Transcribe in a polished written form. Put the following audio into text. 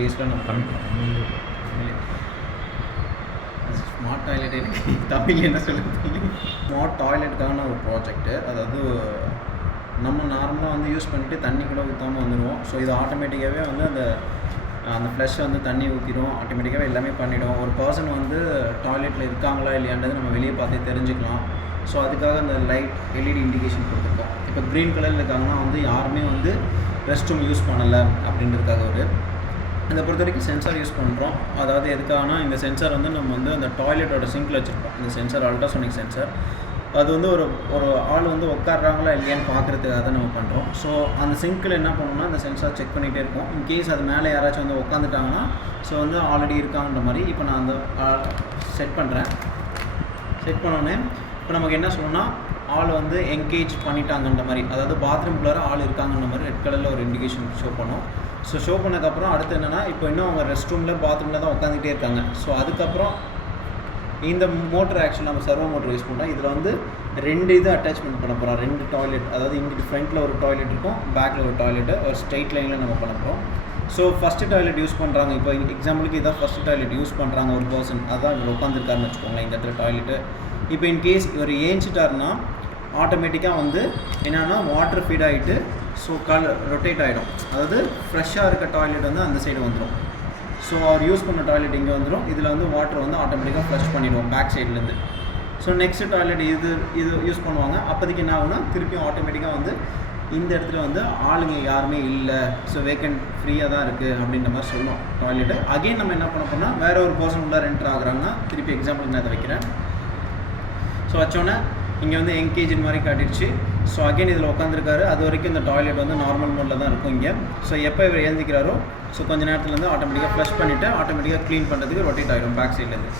பேஸில் நம்ம பண்ணுறோம். ஸ்மார்ட் டாய்லெட் எனக்கு தமிழ் என்ன சொல்லுறது, ஸ்மார்ட் டாய்லெட்டுக்கான ஒரு ப்ராஜெக்ட்டு. அதாவது நம்ம நார்மலாக வந்து யூஸ் பண்ணிவிட்டு தண்ணி கூட ஊற்றாமல் வந்துடுவோம். ஸோ இது ஆட்டோமேட்டிக்காகவே வந்து அந்த ஃப்ளஷ்ஷை வந்து தண்ணி ஊற்றிடும், ஆட்டோமேட்டிக்காகவே எல்லாமே பண்ணிவிடும். ஒரு பர்சன் வந்து டாய்லெட்டில் இருக்காங்களா இல்லையான்றது நம்ம வெளியே பார்த்தே தெரிஞ்சுக்கலாம். ஸோ அதுக்காக அந்த லைட் எல்இடி இண்டிகேஷன் கொடுத்துருக்கோம். இப்போ க்ரீன் கலரில் இருக்காங்கன்னா வந்து யாருமே வந்து ரெஸ்ட் ரூம் யூஸ் பண்ணலை அப்படின்றதுக்காக இதை பொறுத்த வரைக்கும் சென்சார் யூஸ் பண்ணுறோம். அதாவது எதுக்காகனா இந்த சென்சார் வந்து நம்ம வந்து அந்த டாய்லெட்டோட சிங்கில் வச்சுருப்போம். இந்த சென்சார் அல்ட்ராசோனிக் சென்சார். அது வந்து ஒரு ஆள் வந்து உட்காடுறாங்களா இல்லையான்னு பார்க்குறதுக்காக தான் நம்ம பண்ணுறோம். ஸோ அந்த சிங்கில் என்ன பண்ணணும்னா அந்த சென்சார் செக் பண்ணிகிட்டே இருக்கும். இன்கேஸ் அது மேலே யாராச்சும் வந்து உட்காந்துட்டாங்கன்னா ஸோ வந்து ஆல்ரெடி இருக்காங்கன்ற மாதிரி இப்போ நான் அந்த செட் பண்ணுறேன். செட் பண்ணோன்னே இப்போ நமக்கு என்ன சொல்லணும்னா ஆள் வந்து என்கேஜ் பண்ணிட்டாங்கன்ற மாதிரி, அதாவது பாத்ரூம்குள்ளார ஆள் இருக்காங்கன்ற மாதிரி ரெட் கலரில் ஒரு இண்டிகேஷன் ஷோ பண்ணோம். ஸோ ஷோ பண்ணதுக்கப்புறம் அடுத்து என்னென்னா இப்போ இன்னும் அவங்க ரெஸ்ட் ரூமில் பாத்ரூமில் தான் உட்காந்துக்கிட்டே இருக்காங்க. ஸோ அதுக்கப்புறம் இந்த மோட்டர் ஆக்சுவலாக நம்ம சர்வோ மோட்டர் யூஸ் பண்ணுறோம். இதில் வந்து 2 இது அட்டாச்மெண்ட் பண்ண போகிறோம். 2 டாய்லெட், அதாவது இங்கிட்டு ஃப்ரண்ட்டில் ஒரு டாய்லெட் இருக்கும், பேக்கில் ஒரு டாய்லெட்டு, ஒரு ஸ்ட்ரெயிட் லைனில் நம்ம பண்ண போகிறோம். ஸோ ஃபஸ்ட்டு டாய்லெட் யூஸ் பண்ணுறாங்க. இப்போ எக்ஸாம்பிளுக்கு இதான் ஃபஸ்ட்டு டாய்லெட் யூஸ் பண்ணுறாங்க ஒரு பர்சன், அதான் இவர் உட்காந்துருக்காருன்னு வச்சுக்கோங்களேன் இந்த இடத்துல டாய்லெட்டு. இப்போ இன்கேஸ் இவர் ஏஞ்சிட்டாருன்னா ஆட்டோமேட்டிக்காக வந்து என்னென்னா வாட்டர் ஃபீட் ஆகிட்டு ஸோ ரொட்டேட் ஆகிடும். அதாவது ஃப்ரெஷ்ஷாக இருக்க டாய்லெட் வந்து அந்த சைடு வந்துடும். ஸோ அவர் யூஸ் பண்ண டாய்லெட் இங்கே வந்துடும். இதில் வந்து வாட்டர் வந்து ஆட்டோமேட்டிக்காக ஃப்ளஷ் பண்ணிடுவோம் பேக் சைட்லேருந்து. ஸோ நெக்ஸ்ட் டாய்லெட் இது யூஸ் பண்ணுவாங்க. அப்போதைக்கு என்ன ஆகுனா திருப்பியும் ஆட்டோமேட்டிக்காக வந்து இந்த இடத்துல வந்து ஆளுங்க யாருமே இல்லை, ஸோ வேக்கண்ட் ஃப்ரீயாக தான் இருக்குது அப்படின்ற மாதிரி சொல்லணும் டாய்லெட்டு. அகெயின் நம்ம என்ன பண்ண போனால் வேறு ஒரு பர்சன் உள்ளே என்ட்ரு ஆகுறாங்கன்னா திருப்பி எக்ஸாம்பிளுக்கு நான் அதை வைக்கிறேன். ஸோ வச்சோன்னே இங்கே வந்து என்கேஜின் மாதிரி காட்டிடுச்சு. ஸோ அகெயின் இதில் உட்காந்துருக்காரு. அது வரைக்கும் இந்த டாய்லெட் வந்து நார்மல் மோடில் தான் இருக்கும் இங்கே. ஸோ எப்போ இவர் எழுந்திக்கிறாரோ ஸோ கொஞ்சம் நேரத்துலேருந்து ஆட்டோமேட்டிக்காக ஃப்ளஷ் பண்ணிவிட்டு ஆட்டோமேட்டிக்காக க்ளீன் பண்ணுறதுக்கு ரொட்டேட் ஆகிடும் பேக் சைட்லேருந்து.